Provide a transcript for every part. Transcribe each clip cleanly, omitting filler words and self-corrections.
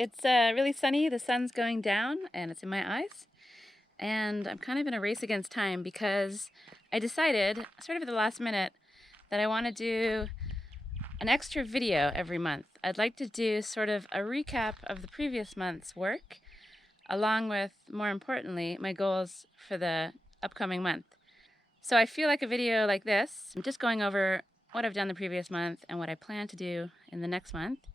It's really sunny. The sun's going down and it's in my eyes. And I'm kind of in a race against time because I decided, sort of at the last minute, that I want to do an extra video every month. I'd like to do sort of a recap of the previous month's work, along with, more importantly, my goals for the upcoming month. So I feel like a video like this, I'm just going over what I've done the previous month and what I plan to do in the next month,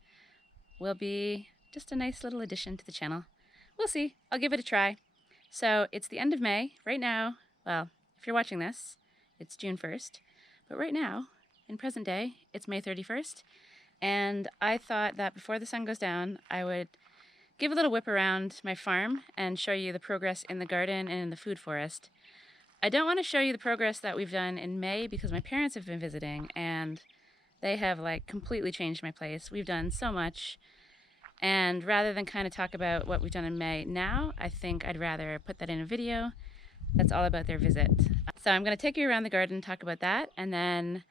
will be just a nice little addition to the channel. We'll see. I'll give it a try. So it's the end of May. Right now, well, if you're watching this, it's June 1st. But right now, in present day, it's May 31st. And I thought that before the sun goes down, I would give a little whip around my farm and show you the progress in the garden and in the food forest. I don't want to show you the progress that we've done in May because my parents have been visiting and they have like completely changed my place. We've done so much. And rather than kind of talk about what we've done in May now, I think I'd rather put that in a video that's all about their visit. So I'm going to take you around the garden, talk about that, and then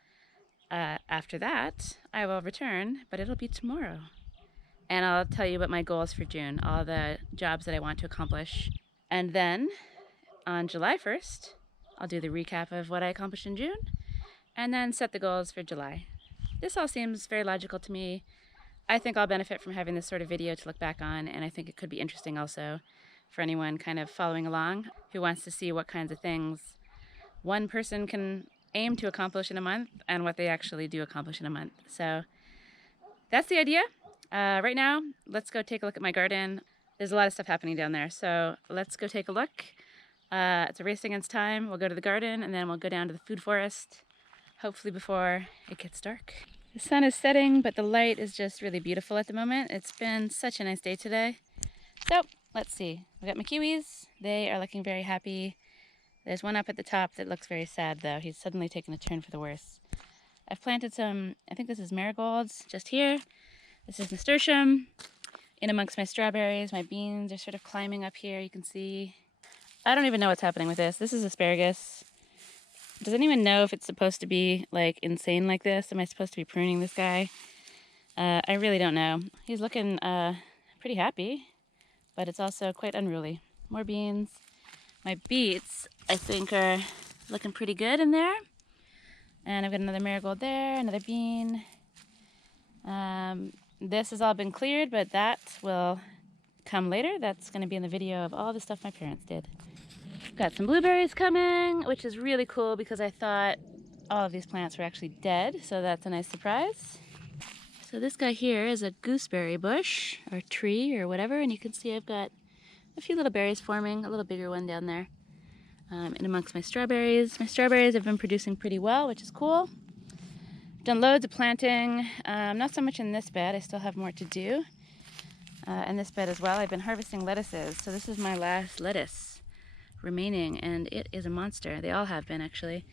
after that, I will return, but it'll be tomorrow. And I'll tell you about my goals for June, all the jobs that I want to accomplish. And then on July 1st, I'll do the recap of what I accomplished in June, and then set the goals for July. This all seems very logical to me. I think I'll benefit from having this sort of video to look back on, and I think it could be interesting also for anyone kind of following along who wants to see what kinds of things one person can aim to accomplish in a month and what they actually do accomplish in a month. So that's the idea. Right now, let's go take a look at my garden. There's a lot of stuff happening down there, so let's go take a look. It's a race against time. We'll go to the garden, and then we'll go down to the food forest, hopefully before it gets dark. The sun is setting, but the light is just really beautiful at the moment. It's been such a nice day today. So, let's see. We've got my kiwis. They are looking very happy. There's one up at the top that looks very sad, though. He's suddenly taken a turn for the worse. I've planted some, I think this is marigolds, just here. This is nasturtium. In amongst my strawberries, my beans are sort of climbing up here, you can see. I don't even know what's happening with this. This is asparagus. Does anyone know if it's supposed to be like insane like this? Am I supposed to be pruning this guy? I really don't know. He's looking pretty happy, but it's also quite unruly. More beans. My beets, I think, are looking pretty good in there. And I've got another marigold there, another bean. This has all been cleared, but that will come later. That's going to be in the video of all the stuff my parents did. Got some blueberries coming, which is really cool because I thought all of these plants were actually dead, so that's a nice surprise. So this guy here is a gooseberry bush, or tree, or whatever, and you can see I've got a few little berries forming, a little bigger one down there. In amongst my strawberries. My strawberries have been producing pretty well, which is cool. Done loads of planting, not so much in this bed, I still have more to do. In this bed as well, I've been harvesting lettuces, so this is my last lettuce remaining, and it is a monster. They all have been, actually.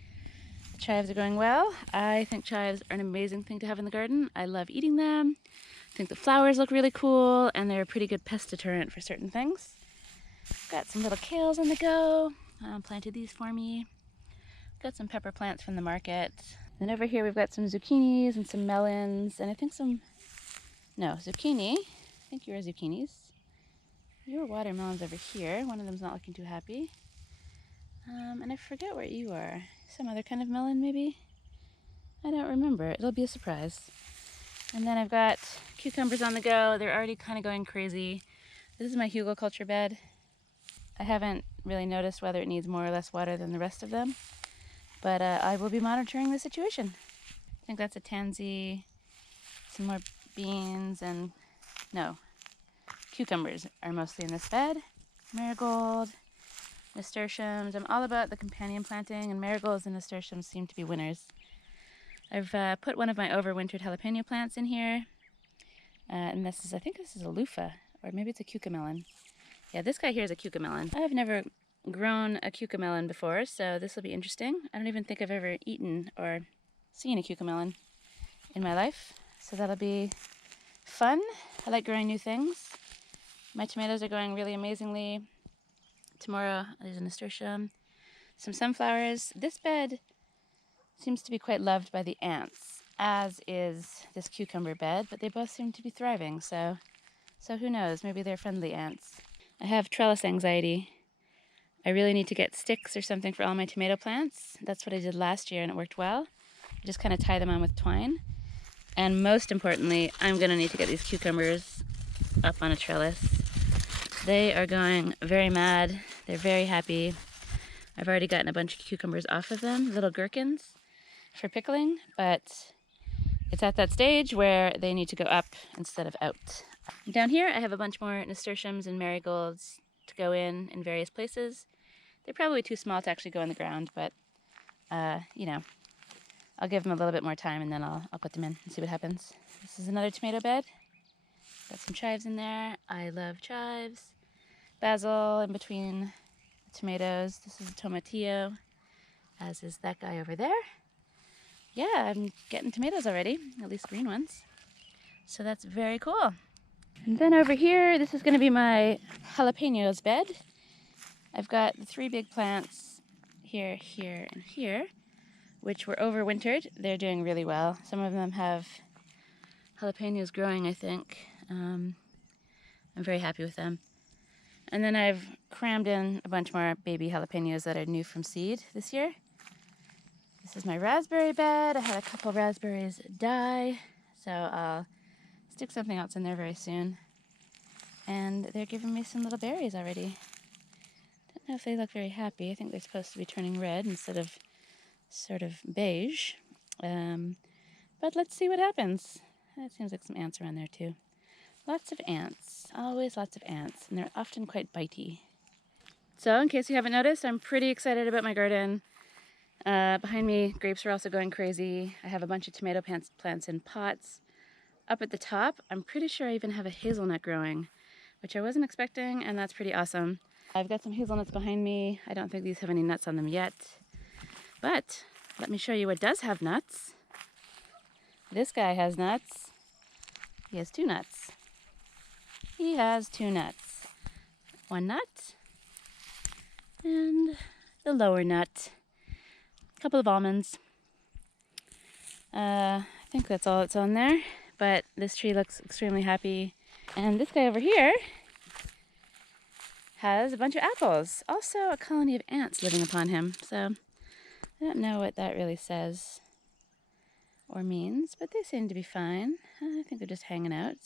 The chives are going well. I think chives are an amazing thing to have in the garden. I love eating them. I think the flowers look really cool, and they're a pretty good pest deterrent for certain things. Got some little kales on the go. Planted these for me. Got some pepper plants from the market. Then over here we've got some zucchinis and some melons, and I think zucchini. I think you are zucchinis. Your watermelon's over here. One of them's not looking too happy. And I forget what you are. Some other kind of melon, maybe? I don't remember. It'll be a surprise. And then I've got cucumbers on the go. They're already kind of going crazy. This is my hugelkultur bed. I haven't really noticed whether it needs more or less water than the rest of them. But I will be monitoring the situation. I think that's a tansy, some more beans, and no, cucumbers are mostly in this bed. Marigold, nasturtiums. I'm all about the companion planting, and marigolds and nasturtiums seem to be winners. I've put one of my overwintered jalapeno plants in here. And I think this is a loofah, or maybe it's a cucamelon. Yeah, this guy here is a cucamelon. I've never grown a cucamelon before, so this will be interesting. I don't even think I've ever eaten or seen a cucamelon in my life, so that'll be fun. I like growing new things. My tomatoes are going really amazingly. Tomorrow there's a nasturtium, some sunflowers. This bed seems to be quite loved by the ants, as is this cucumber bed, but they both seem to be thriving, so So who knows, maybe they're friendly ants. I have trellis anxiety. I really need to get sticks or something for all my tomato plants. That's what I did last year and it worked well. I just kind of tie them on with twine. And most importantly, I'm gonna need to get these cucumbers up on a trellis. They are going very mad. They're very happy. I've already gotten a bunch of cucumbers off of them, little gherkins for pickling, but it's at that stage where they need to go up instead of out. Down here, I have a bunch more nasturtiums and marigolds to go in various places. They're probably too small to actually go in the ground, but you know, I'll give them a little bit more time and then I'll put them in and see what happens. This is another tomato bed. Got some chives in there. I love chives. Basil in between the tomatoes. This is a tomatillo, as is that guy over there. Yeah, I'm getting tomatoes already, at least green ones. So that's very cool. And then over here, this is going to be my jalapenos bed. I've got the 3 big plants here, here, and here, which were overwintered. They're doing really well. Some of them have jalapenos growing, I think. I'm very happy with them. And then I've crammed in a bunch more baby jalapenos that are new from seed this year. This is my raspberry bed. I had a couple raspberries die, so I'll stick something else in there very soon. And they're giving me some little berries already. Don't know if they look very happy. I think they're supposed to be turning red instead of sort of beige. But let's see what happens. It seems like some ants around there too. Lots of ants, always lots of ants, and they're often quite bitey. So in case you haven't noticed, I'm pretty excited about my garden. Behind me, grapes are also going crazy. I have a bunch of tomato plants in pots. Up at the top, I'm pretty sure I even have a hazelnut growing, which I wasn't expecting, and that's pretty awesome. I've got some hazelnuts behind me. I don't think these have any nuts on them yet, but let me show you what does have nuts. This guy has nuts. He has 2 nuts. He has 2 nuts. 1 nut and the lower nut. A couple of almonds. I think that's all that's on there, but this tree looks extremely happy. And this guy over here has a bunch of apples. Also a colony of ants living upon him. So I don't know what that really says or means, but they seem to be fine. I think they're just hanging out,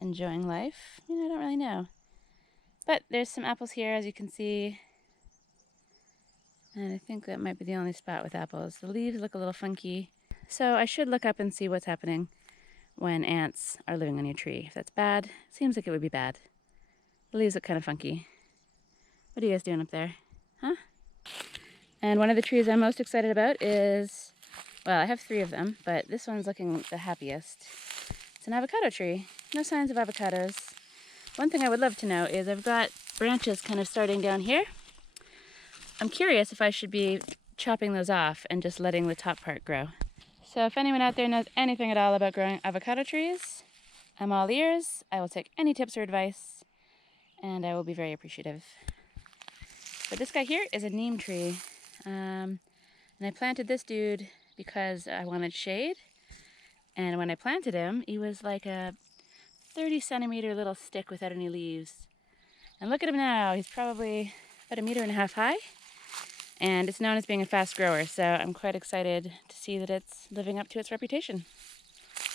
enjoying life. You know, I don't really know. But there's some apples here, as you can see. And I think that might be the only spot with apples. The leaves look a little funky. So I should look up and see what's happening when ants are living on your tree. If that's bad, seems like it would be bad. The leaves look kind of funky. What are you guys doing up there? Huh? And one of the trees I'm most excited about is, well, I have 3 of them, but this one's looking the happiest. It's an avocado tree. No signs of avocados. One thing I would love to know is I've got branches kind of starting down here. I'm curious if I should be chopping those off and just letting the top part grow. So if anyone out there knows anything at all about growing avocado trees, I'm all ears. I will take any tips or advice, and I will be very appreciative. But this guy here is a neem tree. And I planted this dude because I wanted shade. And when I planted him, he was like a 30-centimeter little stick without any leaves. And look at him now. He's probably about 1.5 meters high. And it's known as being a fast grower, so I'm quite excited to see that it's living up to its reputation.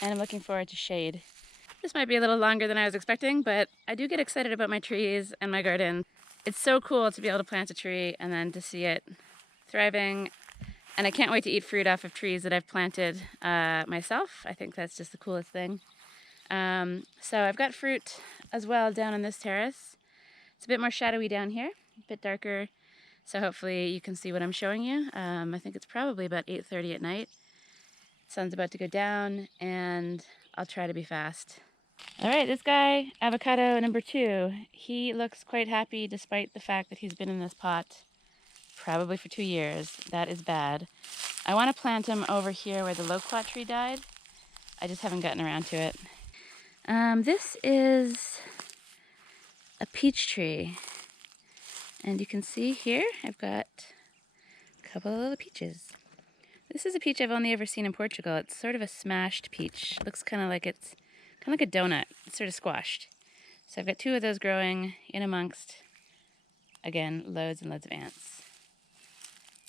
And I'm looking forward to shade. This might be a little longer than I was expecting, but I do get excited about my trees and my garden. It's so cool to be able to plant a tree and then to see it thriving. And I can't wait to eat fruit off of trees that I've planted myself. I think that's just the coolest thing. So I've got fruit as well down on this terrace. It's a bit more shadowy down here, a bit darker. So hopefully you can see what I'm showing you. I think it's probably about 8:30 at night. Sun's about to go down, and I'll try to be fast. All right, this guy, avocado number 2, he looks quite happy despite the fact that he's been in this pot probably for 2 years. That is bad. I want to plant him over here where the loquat tree died. I just haven't gotten around to it. This is a peach tree. And you can see here, I've got a couple of little peaches. This is a peach I've only ever seen in Portugal. It's sort of a smashed peach. It looks kind of like it's kind of like a donut. It's sort of squashed. So I've got 2 of those growing in amongst, again, loads and loads of ants.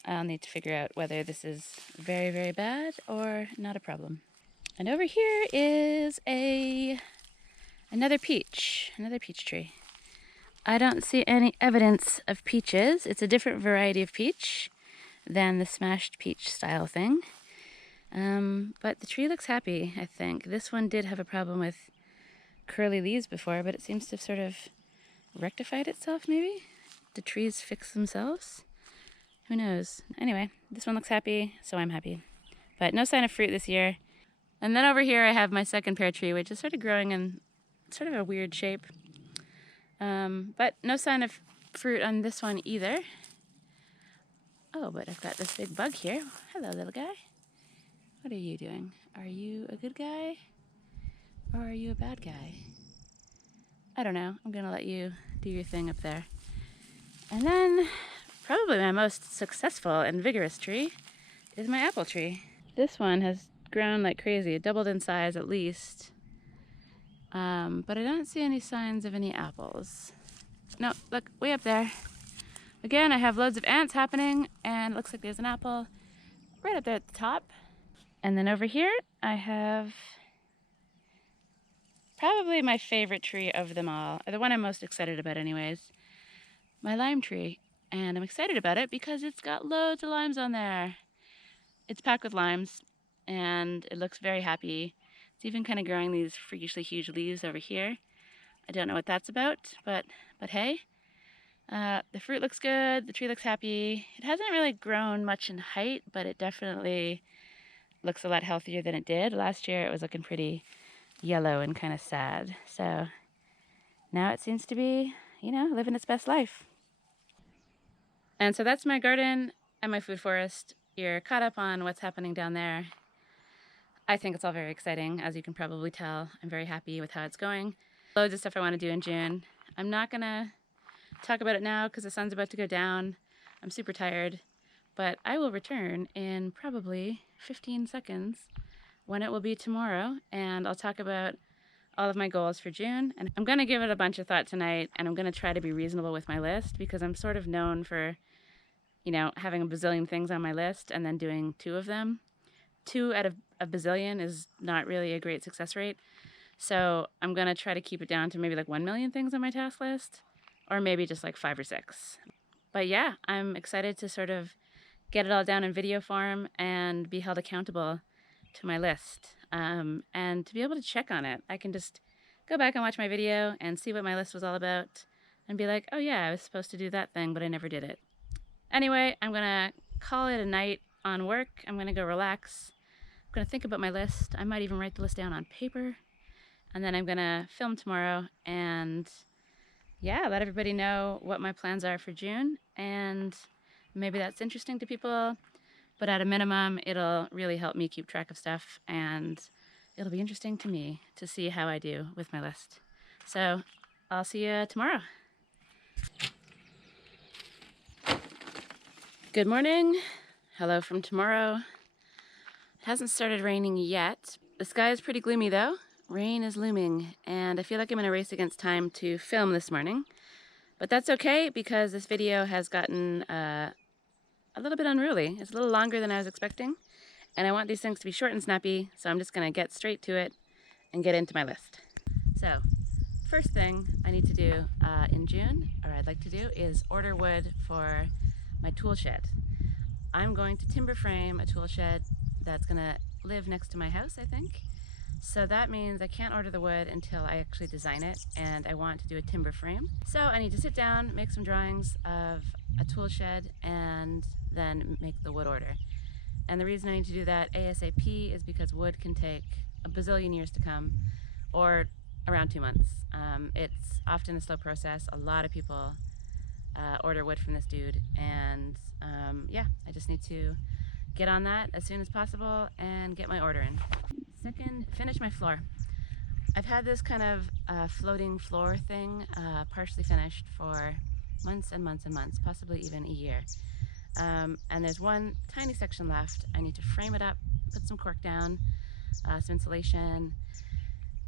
I'll need to figure out whether this is very, very bad or not a problem. And over here is another peach tree. I don't see any evidence of peaches. It's a different variety of peach than the smashed peach style thing. But the tree looks happy, I think. This one did have a problem with curly leaves before, but it seems to have sort of rectified itself, maybe? The trees fix themselves? Who knows? Anyway, this one looks happy, so I'm happy. But no sign of fruit this year. And then over here I have my second pear tree, which is sort of growing in sort of a weird shape. But no sign of fruit on this one either. Oh, but I've got this big bug here. Hello, little guy. What are you doing? Are you a good guy? Or are you a bad guy? I don't know. I'm gonna let you do your thing up there. And then, probably my most successful and vigorous tree is my apple tree. This one has grown like crazy. It doubled in size at least. But I don't see any signs of any apples. No, look, way up there. Again, I have loads of ants happening, and it looks like there's an apple right up there at the top. And then over here, I have probably my favorite tree of them all, or the one I'm most excited about anyways, my lime tree. And I'm excited about it because it's got loads of limes on there. It's packed with limes, and it looks very happy. It's even kind of growing these freakishly huge leaves over here. I don't know what that's about, but hey. The fruit looks good, the tree looks happy. It hasn't really grown much in height, but it definitely looks a lot healthier than it did. Last year it was looking pretty yellow and kind of sad. So now it seems to be, living its best life. And so that's my garden and my food forest. You're caught up on what's happening down there. I think it's all very exciting, as you can probably tell. I'm very happy with how it's going. Loads of stuff I want to do in June. I'm not gonna talk about it now because the sun's about to go down. I'm super tired, but I will return in probably 15 seconds when it will be tomorrow, and I'll talk about all of my goals for June. And I'm gonna give it a bunch of thought tonight, and I'm gonna try to be reasonable with my list because I'm sort of known for, having a bazillion things on my list and then doing 2 of them. 2 out of a bazillion is not really a great success rate. So I'm gonna try to keep it down to maybe like 1 million things on my task list, or maybe just like 5 or 6. But yeah, I'm excited to sort of get it all down in video form and be held accountable to my list, and to be able to check on it. I can just go back and watch my video and see what my list was all about and be like, oh yeah, I was supposed to do that thing, but I never did it. Anyway, I'm gonna call it a night on work. I'm gonna go relax. I'm gonna think about my list. I might even write the list down on paper, and then I'm gonna film tomorrow and let everybody know what my plans are for June. And maybe that's interesting to people, but at a minimum, it'll really help me keep track of stuff, and it'll be interesting to me to see how I do with my list. So I'll see you tomorrow. Good morning. Hello from tomorrow. It hasn't started raining yet. The sky is pretty gloomy though. Rain is looming, and I feel like I'm in a race against time to film this morning. But that's okay because this video has gotten a little bit unruly. It's a little longer than I was expecting, and I want these things to be short and snappy, so I'm just gonna get straight to it and get into my list. So, first thing I need to do in June, or I'd like to do, is order wood for my tool shed. I'm going to timber frame a tool shed that's gonna live next to my house, I think. So that means I can't order the wood until I actually design it, and I want to do a timber frame. So I need to sit down, make some drawings of a tool shed, and then make the wood order. And the reason I need to do that ASAP is because wood can take a bazillion years to come, or around 2 months. It's often a slow process. A lot of people order wood from this dude, and I just need to get on that as soon as possible and get my order in. Second, finish my floor. I've had this kind of floating floor thing partially finished for months and months and months, possibly even a year. And there's one tiny section left. I need to frame it up, put some cork down, some insulation,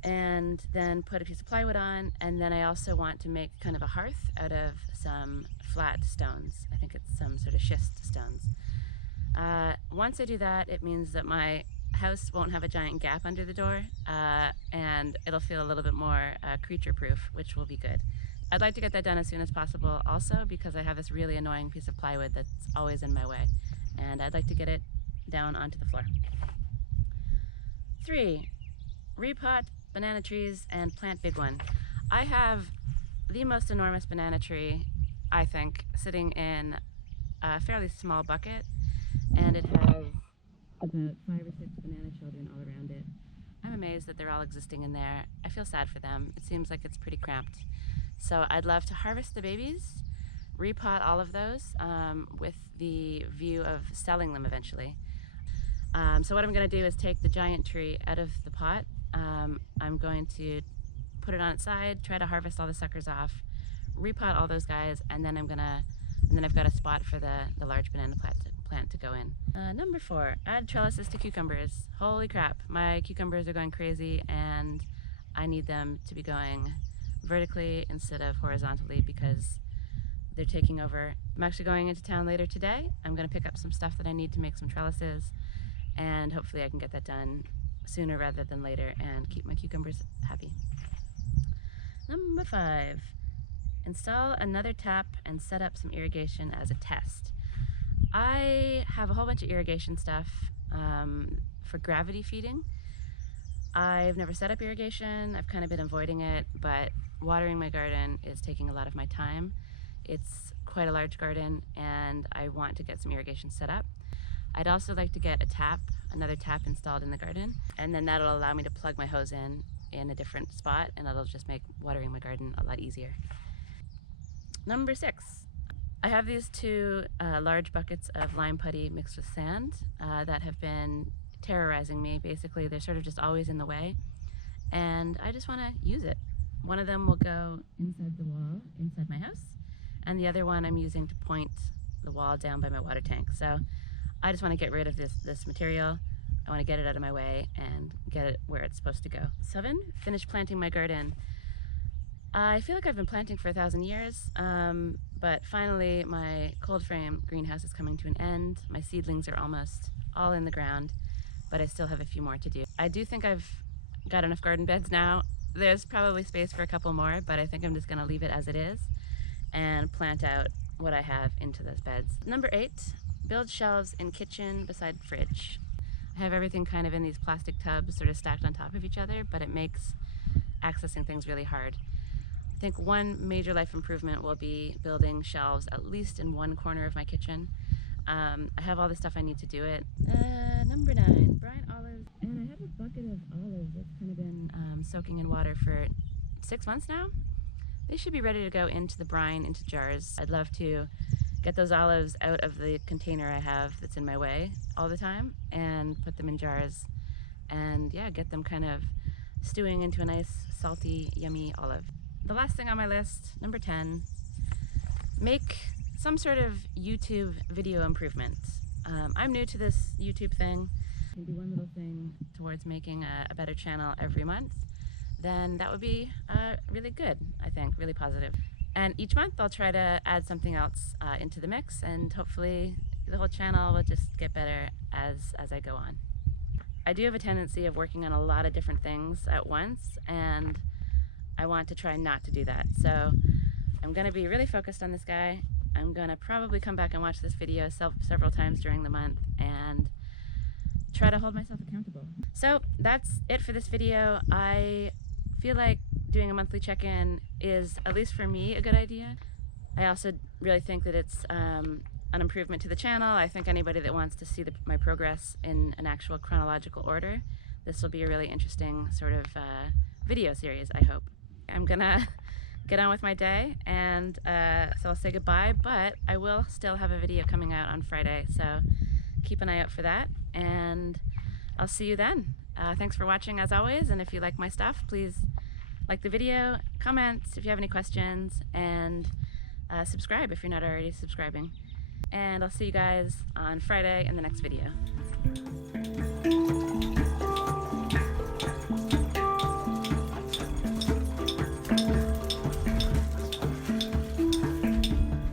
and then put a piece of plywood on, and then I also want to make kind of a hearth out of some flat stones. I think it's some sort of schist stones. Once I do that, it means that my house won't have a giant gap under the door, and it'll feel a little bit more creature-proof, which will be good. I'd like to get that done as soon as possible also because I have this really annoying piece of plywood that's always in my way, and I'd like to get it down onto the floor. 3. Repot banana trees and plant big one. I have the most enormous banana tree, I think, sitting in a fairly small bucket, and it has about 5 or 6 banana children all around it. I'm amazed that they're all existing in there. I feel sad for them. It seems like it's pretty cramped. So I'd love to harvest the babies, repot all of those with the view of selling them eventually. So what I'm going to do is take the giant tree out of the pot. I'm going to put it on its side, try to harvest all the suckers off, repot all those guys, and then I've got a spot for the large banana plant to go in. Number 4, add trellises to cucumbers. Holy crap, my cucumbers are going crazy and I need them to be going vertically instead of horizontally because they're taking over. I'm actually going into town later today. I'm going to pick up some stuff that I need to make some trellises, and hopefully I can get that done sooner rather than later and keep my cucumbers happy. Number 5, install another tap and set up some irrigation as a test. I have a whole bunch of irrigation stuff for gravity feeding. I've never set up irrigation. I've kind of been avoiding it, but watering my garden is taking a lot of my time. It's quite a large garden and I want to get some irrigation set up. I'd also like to get another tap installed in the garden, and then that'll allow me to plug my hose in a different spot, and it'll just make watering my garden a lot easier. Number 6, I have these 2 large buckets of lime putty mixed with sand that have been terrorizing me. Basically, they're sort of just always in the way, and I just want to use it. One of them will go inside the wall, inside my house, and the other one I'm using to point the wall down by my water tank. So I just want to get rid of this material. I want to get it out of my way and get it where it's supposed to go. 7, finish planting my garden. I feel like I've been planting for 1,000 years, but finally my cold frame greenhouse is coming to an end. My seedlings are almost all in the ground, but I still have a few more to do. I do think I've got enough garden beds now. There's probably space for a couple more, but I think I'm just going to leave it as it is and plant out what I have into those beds. Number 8, build shelves in kitchen beside fridge. I have everything kind of in these plastic tubs sort of stacked on top of each other, but it makes accessing things really hard. I think one major life improvement will be building shelves at least in one corner of my kitchen. I have all the stuff I need to do it. Number 9, brine olives. And I have a bucket of olives that's kind of been soaking in water for 6 months now. They should be ready to go into the brine, into jars. I'd love to get those olives out of the container I have that's in my way all the time and put them in jars and yeah, get them kind of stewing into a nice salty, yummy olive. The last thing on my list, number 10, make some sort of YouTube video improvement. I'm new to this YouTube thing. I can do one little thing towards making a better channel every month, then that would be really good, I think, really positive. And each month I'll try to add something else into the mix, and hopefully the whole channel will just get better as I go on. I do have a tendency of working on a lot of different things at once, and I want to try not to do that. So I'm going to be really focused on this guy. I'm going to probably come back and watch this video several times during the month and try to hold myself accountable. So that's it for this video. I feel like doing a monthly check-in is, at least for me, a good idea. I also really think that it's an improvement to the channel. I think anybody that wants to see my progress in an actual chronological order, this will be a really interesting sort of video series, I hope. I'm gonna get on with my day, and so I'll say goodbye, but I will still have a video coming out on Friday, so keep an eye out for that, and I'll see you then. Thanks for watching as always, and if you like my stuff, please like the video, comment if you have any questions, and subscribe if you're not already subscribing. And I'll see you guys on Friday in the next video.